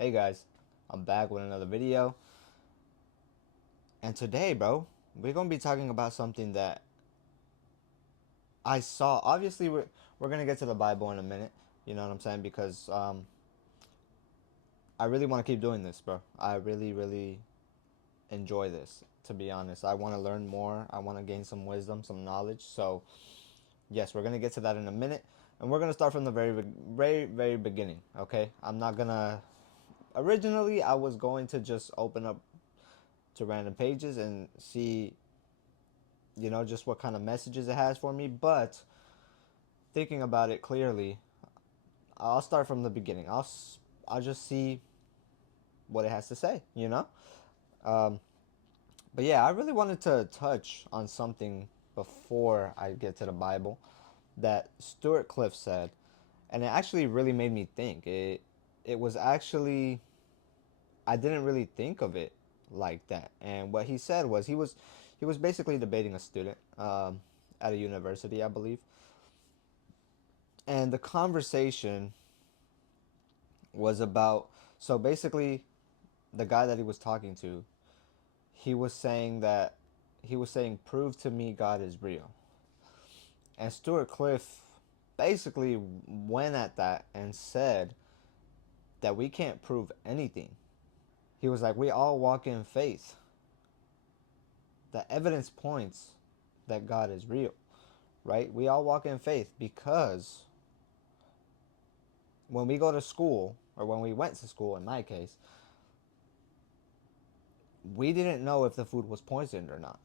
Hey guys, I'm back with another video. And today, bro, we're going to be talking about something that I saw. Obviously, we're going to get to the Bible in a minute. You know what I'm saying? Because I really want to keep doing this, bro. I really, really enjoy this, to be honest. I want to learn more. I want to gain some wisdom, some knowledge. So, yes, we're going to get to that in a minute. And we're going to start from the very beginning, okay? I'm not going to. Originally, I was going to just open up to random pages and see just what kind of messages it has for me. But thinking about it clearly, I'll start from the beginning. I'll just see what it has to say. Um, but yeah, I really wanted to touch on something before I get to the Bible that Stuart Cliff said, and it actually really made me think. It was actually, I didn't really think of it like that. And what he said was he was basically debating a student at a university, I believe. And the conversation was about, so basically the guy that he was talking to, he was saying prove to me God is real. And Stuart Cliff basically went at that and said that we can't prove anything. He was like, we all walk in faith. The evidence points that God is real, right? We all walk in faith because when we go to school, or when we went to school in my case, we didn't know if the food was poisoned or not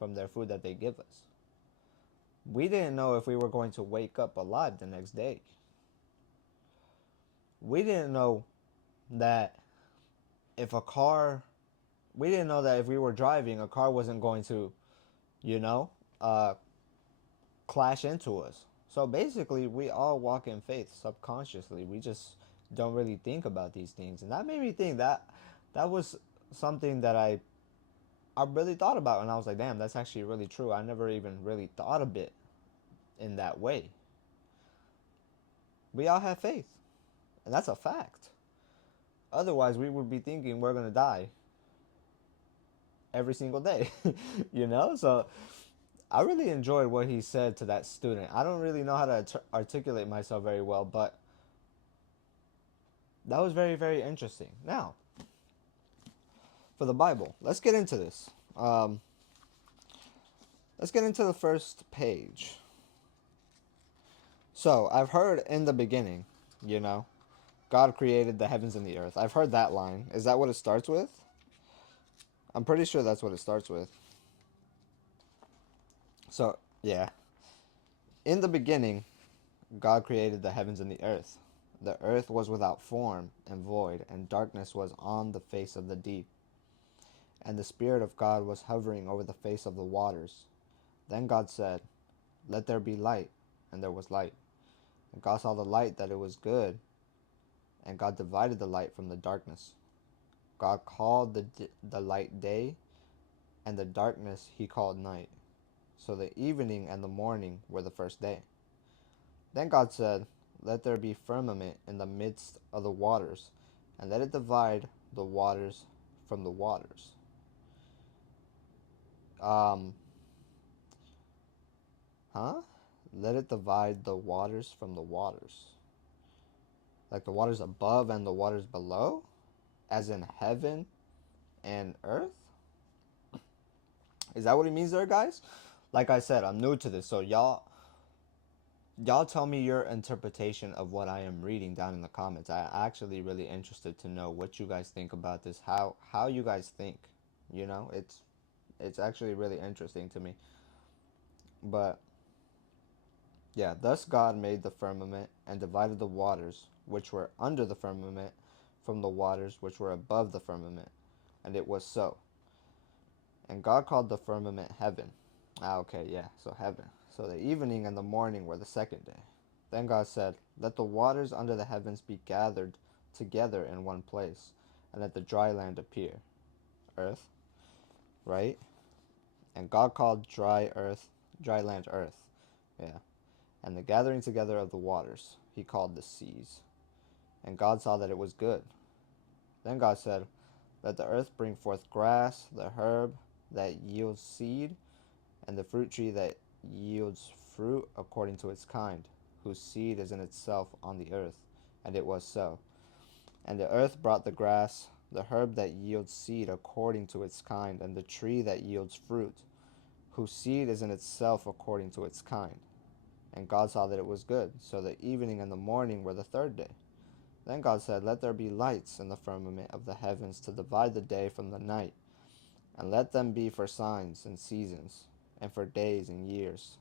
from their food that they give us. We didn't know if we were going to wake up alive the next day. We didn't know that if a car, we didn't know that if we were driving, a car wasn't going to, you know, uh, clash into us. So basically, we all walk in faith subconsciously. We just don't really think about these things. And that made me think that was something that I really thought about. And I was like, damn, that's actually really true. I never even really thought of it in that way. We all have faith. And that's a fact. Otherwise, we would be thinking we're going to die every single day, So I really enjoyed what he said to that student. I don't really know how to articulate myself very well, but that was very, very interesting. Now, for the Bible, let's get into this. Let's get into the first page. So, I've heard in the beginning, you know, God created the heavens and the earth. I've heard that line. Is that what it starts with? I'm pretty sure that's what it starts with. So, yeah. In the beginning, God created the heavens and the earth. The earth was without form and void, and darkness was on the face of the deep. And the Spirit of God was hovering over the face of the waters. Then God said, let there be light, and there was light. And God saw the light that it was good, and God divided the light from the darkness. God called the light day, and the darkness he called night. So the evening and the morning were the first day. Then God said, let there be firmament in the midst of the waters, and let it divide the waters from the waters. Um, huh? Let it divide the waters from the waters. Like the waters above and the waters below? As in heaven and earth? Is that what he means there, guys? Like I said, I'm new to this, so y'all tell me your interpretation of what I am reading down in the comments. I'm actually really interested to know what you guys think about this. How you guys think. It's actually really interesting to me. But yeah, thus God made the firmament and divided the waters which were under the firmament from the waters which were above the firmament. And it was so. And God called the firmament heaven. Ah, okay, yeah, so heaven. So the evening and the morning were the second day. Then God said, let the waters under the heavens be gathered together in one place, and let the dry land appear. Earth, right? And God called dry land earth. Yeah. And the gathering together of the waters he called the seas. And God saw that it was good. Then God said, let the earth bring forth grass, the herb that yields seed, and the fruit tree that yields fruit according to its kind, whose seed is in itself on the earth. And it was so. And the earth brought the grass, the herb that yields seed according to its kind, and the tree that yields fruit, whose seed is in itself according to its kind. And God saw that it was good. So the evening and the morning were the third day. Then God said, let there be lights in the firmament of the heavens to divide the day from the night, and let them be for signs and seasons, and for days and years.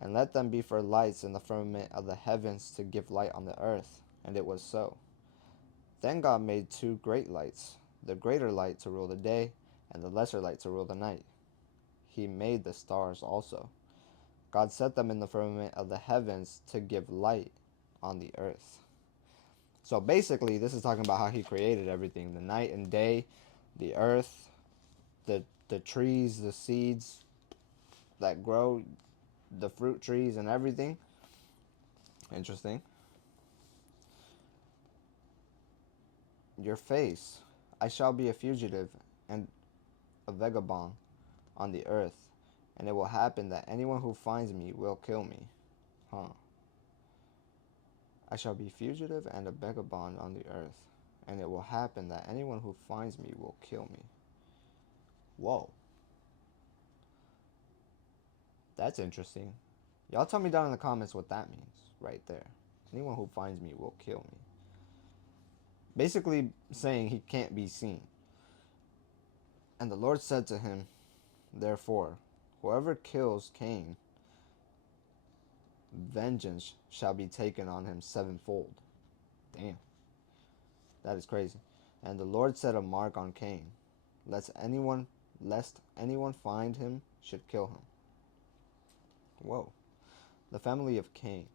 And let them be for lights in the firmament of the heavens to give light on the earth. And it was so. Then God made two great lights, the greater light to rule the day, and the lesser light to rule the night. He made the stars also. God set them in the firmament of the heavens to give light on the earth. So basically, this is talking about how he created everything, the night and day, the earth, the trees, the seeds that grow, the fruit trees and everything. Interesting. Your face, I shall be a fugitive and a vagabond on the earth, and it will happen that anyone who finds me will kill me. Huh. I shall be fugitive and a vagabond on the earth, and it will happen that anyone who finds me will kill me. Whoa. That's interesting. Y'all tell me down in the comments what that means right there. Anyone who finds me will kill me. Basically saying he can't be seen. And the Lord said to him, therefore, whoever kills Cain, vengeance shall be taken on him sevenfold. Damn. That is crazy. And the Lord set a mark on Cain, lest anyone find him should kill him. Whoa. The family of Cain.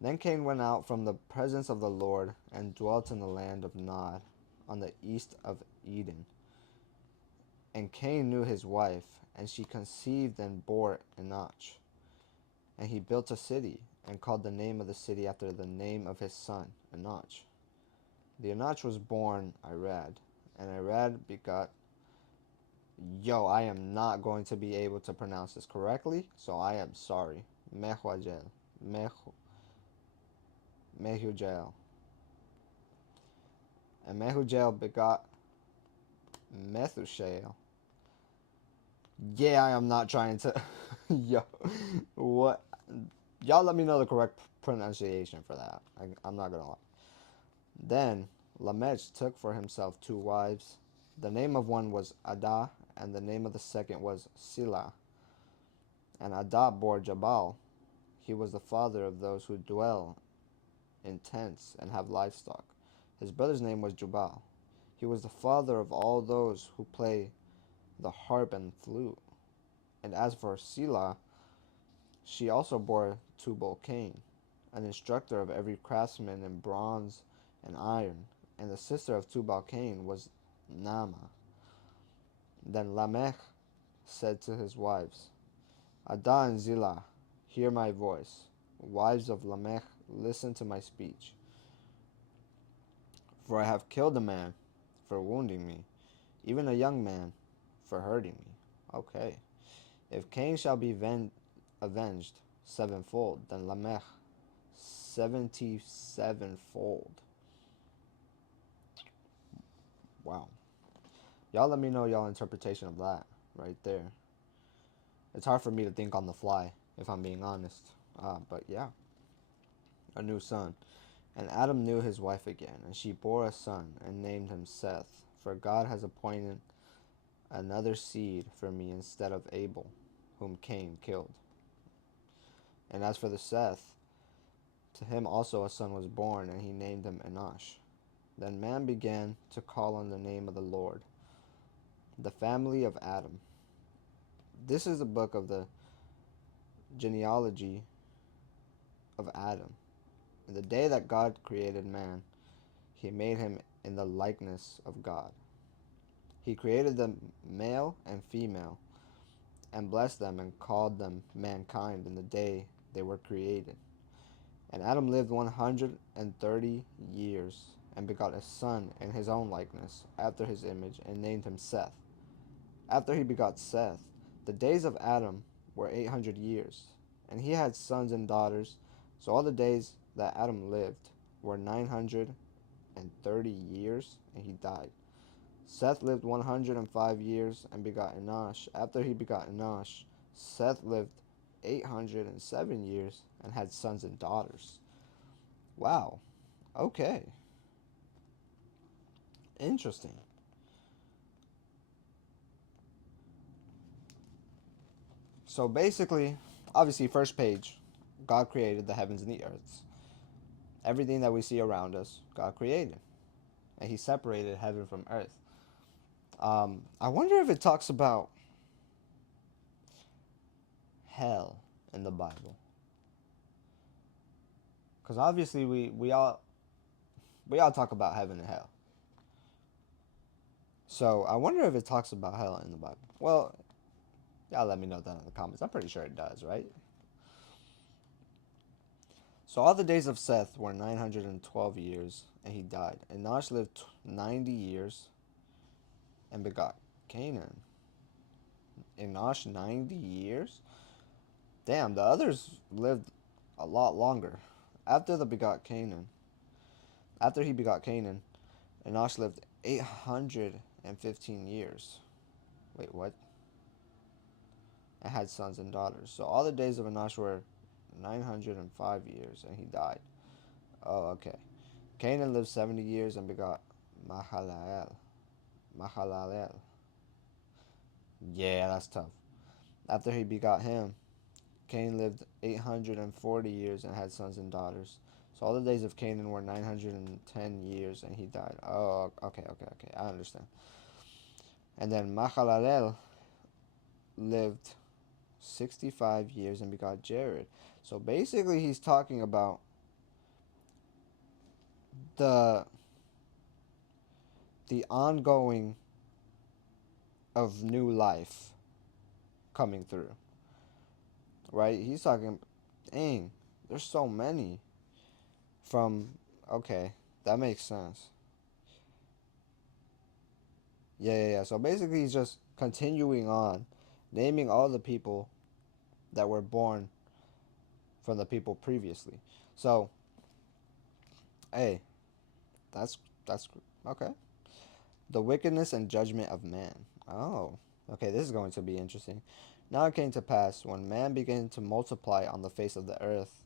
Then Cain went out from the presence of the Lord and dwelt in the land of Nod, on the east of Eden. And Cain knew his wife, and she conceived and bore Enoch. And he built a city, and called the name of the city after the name of his son, Enoch. The Enoch was born Irad, and Irad begot. I am not going to be able to pronounce this correctly, so I am sorry. Mehujael. Mehujael. And Mehujael begot Methushael. I am not trying to. Yo, what? Y'all let me know the correct pronunciation for that. I'm not gonna lie. Then Lamech took for himself two wives. The name of one was Adah, and the name of the second was Silah. And Adah bore Jabal. He was the father of those who dwell in tents and have livestock. His brother's name was Jubal. He was the father of all those who play the harp and flute. And as for Silah, she also bore Tubal Cain, an instructor of every craftsman in bronze and iron, and the sister of Tubal Cain was Naamah. Then Lamech said to his wives, Adah and Zillah, hear my voice. Wives of Lamech, listen to my speech. For I have killed a man for wounding me, even a young man for hurting me. Okay. If Cain shall be avenged sevenfold, then Lamech 77-fold. Wow. Y'all let me know y'all interpretation of that right there. It's hard for me to think on the fly, if I'm being honest. But yeah. A new son. And Adam knew his wife again, and she bore a son, and named him Seth. For God has appointed another seed for me instead of Abel, whom Cain killed. And as for the Seth, to him also a son was born, and he named him Enosh. Then man began to call on the name of the Lord. The family of Adam. This is the book of the genealogy of Adam. In the day that God created man, he made him in the likeness of God. He created them male and female, and blessed them and called them mankind in the day they were created. And Adam lived 130 years and begot a son in his own likeness, after his image, and named him Seth. After he begot Seth, the days of Adam were 800 years, and he had sons and daughters. So all the days that Adam lived were 930 years, and he died. Seth lived 105 years and begot Enosh. After he begot Enosh, Seth lived 807 years and had sons and daughters. Wow. Okay. Interesting. So basically, obviously, first page, God created the heavens and the earths. Everything that we see around us, God created. And he separated heaven from earth. I wonder if it talks about hell in the Bible. Because obviously we all talk about heaven and hell. So I wonder if it talks about hell in the Bible. Well, y'all let me know that in the comments. I'm pretty sure it does, right? So all the days of Seth were 912 years, and he died. Enosh lived 90 years and begot Canaan. Enosh 90 years? Damn, the others lived a lot longer. After the begot Canaan, After he begot Canaan, Enosh lived 815 years. Wait, what? And had sons and daughters. So all the days of Enosh were 905 years, and he died. Oh, okay. Canaan lived 70 years and begot Mahalalel. Mahalalel. Yeah, that's tough. After he begot him, Cain lived 840 years and had sons and daughters. So all the days of Canaan were 910 years, and he died. Oh, okay. I understand. And then Mahalalel lived 65 years and begot Jared. So basically, he's talking about the the ongoing of new life coming through, right? He's talking, dang, there's so many from, okay, that makes sense. Yeah. So basically, he's just continuing on, naming all the people that were born from the people previously. So, hey, that's that's okay. The wickedness and judgment of man. Oh, okay, this is going to be interesting. Now it came to pass, when man began to multiply on the face of the earth,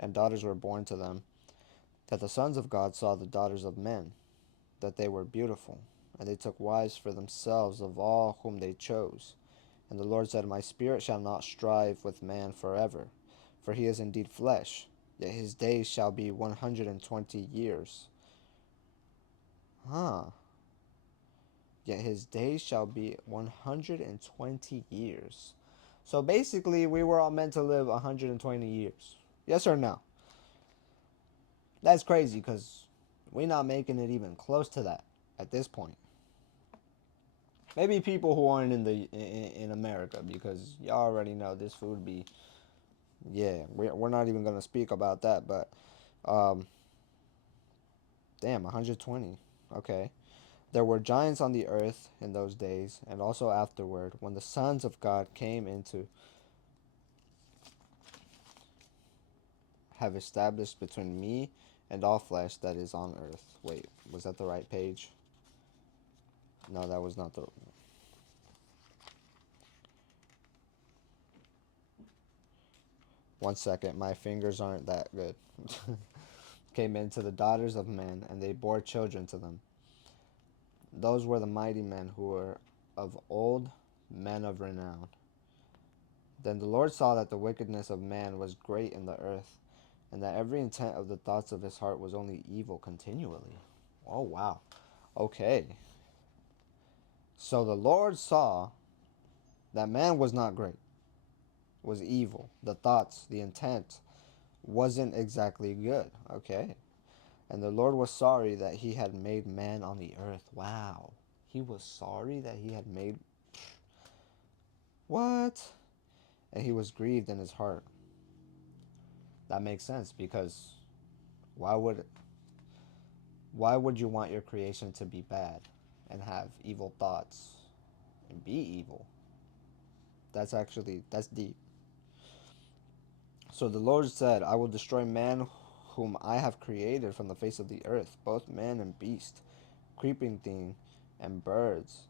and daughters were born to them, that the sons of God saw the daughters of men, that they were beautiful, and they took wives for themselves of all whom they chose. And the Lord said, My spirit shall not strive with man forever, for he is indeed flesh, yet his days shall be 120 years. Huh. Yet his days shall be 120 years. So basically, we were all meant to live 120 years. Yes or no? That's crazy because we're not making it even close to that at this point. Maybe people who aren't in America, because y'all already know this food be, yeah, we're not even gonna speak about that. But um, damn, 120. Okay. There were giants on the earth in those days, and also afterward, when the sons of God came into have established between me and all flesh that is on earth. Wait, was that the right page? No, that was not the. One second, my fingers aren't that good. Came into the daughters of men, and they bore children to them. Those were the mighty men who were of old, men of renown. Then the Lord saw that the wickedness of man was great in the earth, and that every intent of the thoughts of his heart was only evil continually. Oh, wow. Okay. So the Lord saw that man was not great, was evil. The thoughts, the intent wasn't exactly good. Okay. And the Lord was sorry that he had made man on the earth. Wow. He was sorry that he had made. What? And he was grieved in his heart. That makes sense because why would Why would you want your creation to be bad and have evil thoughts and be evil? That's deep. So the Lord said, I will destroy man whom I have created from the face of the earth, both man and beast, creeping thing and birds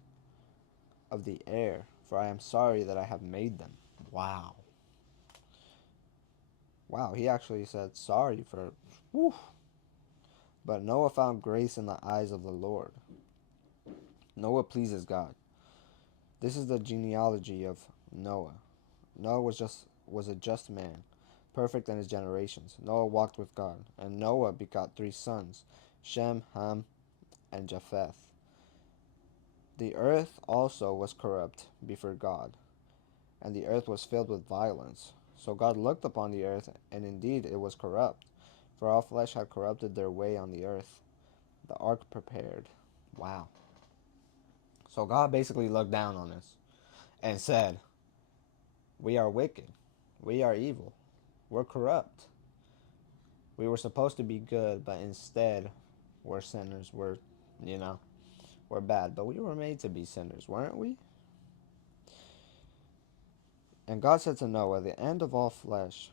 of the air, for I am sorry that I have made them. Wow. Wow, he actually said sorry for. Whew. But Noah found grace in the eyes of the Lord. Noah pleases God. This is the genealogy of Noah. Noah was a just man, perfect in his generations. Noah walked with God, and Noah begot 3 sons, Shem, Ham, and Japheth. The earth also was corrupt before God, and the earth was filled with violence. So God looked upon the earth, and indeed it was corrupt, for all flesh had corrupted their way on the earth. The ark prepared. Wow. So God basically looked down on us and said, we are wicked. We are evil. We're corrupt. We were supposed to be good, but instead we're sinners. You know, we're bad. But we were made to be sinners, weren't we? And God said to Noah, the end of all flesh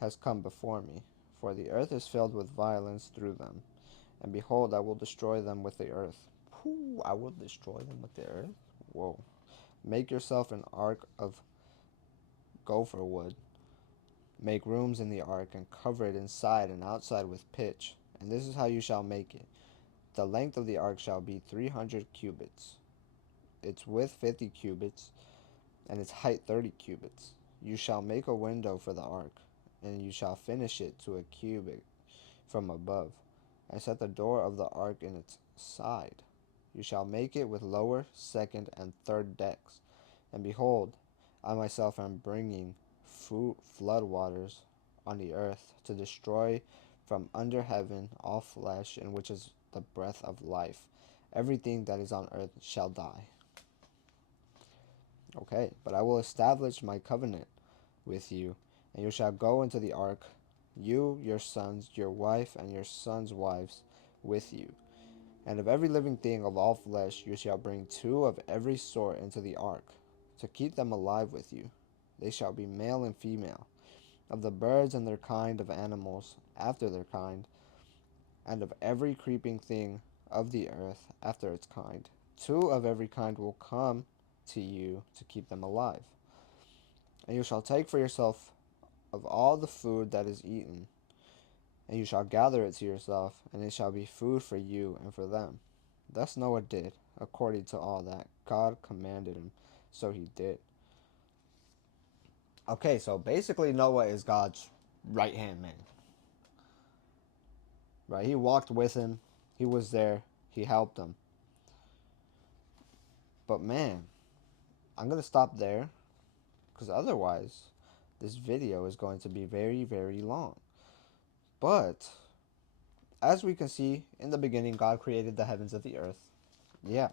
has come before me, for the earth is filled with violence through them. And behold, I will destroy them with the earth. Whew, I will destroy them with the earth? Whoa. Make yourself an ark of gopher wood. Make rooms in the ark, and cover it inside and outside with pitch. And this is how you shall make it. The length of the ark shall be 300 cubits, its width 50 cubits, and its height 30 cubits. You shall make a window for the ark, and you shall finish it to a cubit from above, and set the door of the ark in its side. You shall make it with lower, second, and third decks. And behold, I myself am bringing flood waters on the earth to destroy from under heaven all flesh, in which is the breath of life. Everything that is on earth shall die. Okay, but I will establish my covenant with you, and you shall go into the ark, you, your sons, your wife, and your sons' wives with you. And of every living thing of all flesh you shall bring 2 of every sort into the ark, to keep them alive with you. They shall be male and female, of the birds and their kind, of animals after their kind, and of every creeping thing of the earth after its kind. 2 of every kind will come to you to keep them alive. And you shall take for yourself of all the food that is eaten, and you shall gather it to yourself, and it shall be food for you and for them. Thus Noah did, according to all that God commanded him, so he did. Okay, so basically Noah is God's right hand man. Right? He walked with him, he was there, he helped him. But man, I'm gonna stop there, because otherwise this video is going to be very, very long. But as we can see, in the beginning, God created the heavens and the earth. Yeah.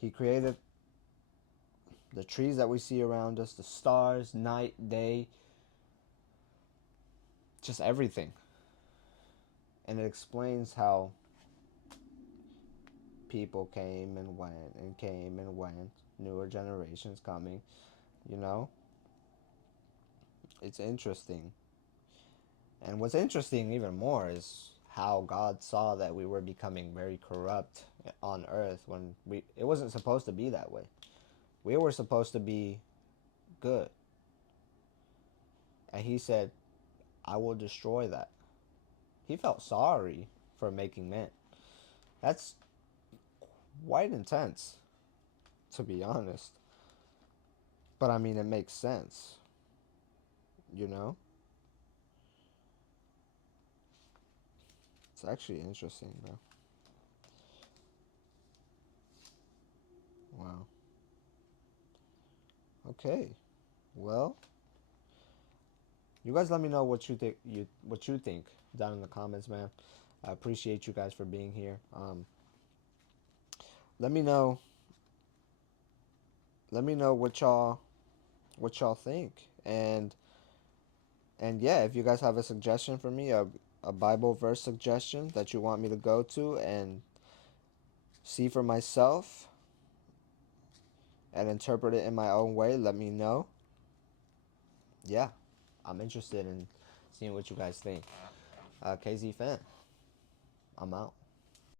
He created the trees that we see around us, the stars, night, day, just everything. And it explains how people came and went and came and went, newer generations coming, you know? It's interesting. And what's interesting even more is how God saw that we were becoming very corrupt on earth when it wasn't supposed to be that way. We were supposed to be good. And he said, I will destroy that. He felt sorry for making man. That's quite intense, to be honest. But I mean, it makes sense, you know? It's actually interesting, bro. Wow. Okay. Well, you guys let me know what you think down in the comments, man. I appreciate you guys for being here. Let me know. Let me know what y'all think, and yeah, if you guys have a suggestion for me, a Bible verse suggestion that you want me to go to and see for myself and interpret it in my own way, let me know. Yeah, I'm interested in seeing what you guys think. KZ fan, I'm out.